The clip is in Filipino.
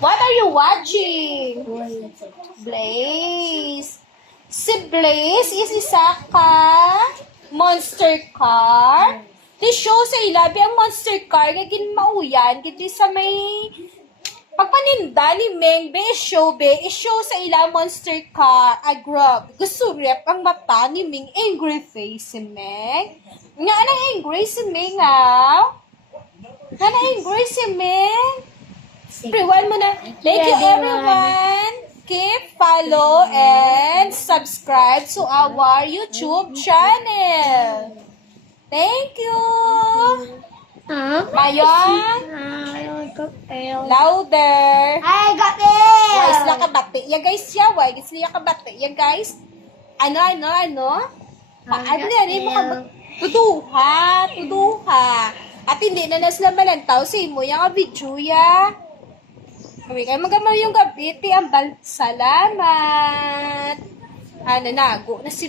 What are you watching? Blaze. Si Blaze is isa ka monster car. Di show sa ilabi ang monster car kaya ginmauyan gidi sa may pagpaninda ni Meng be show sa ila monster car agrab. Gusto rep ang mata ni Meng angry face si Meng. Nga anang angry si Meng Nga na angry si Meng. Everyone mo na. Thank you everyone. Keep follow and subscribe to our YouTube channel. Thank you. Mayon. Louder. I got it. Wais lang kabati. Yan guys siya. Wais lang kabati. Yan guys. Ano? Ano yan? Tuduha. At hindi na naslamalantaw sa imo yung video ya. Kami kayo magamay yung gabi. Salamat. Nago na si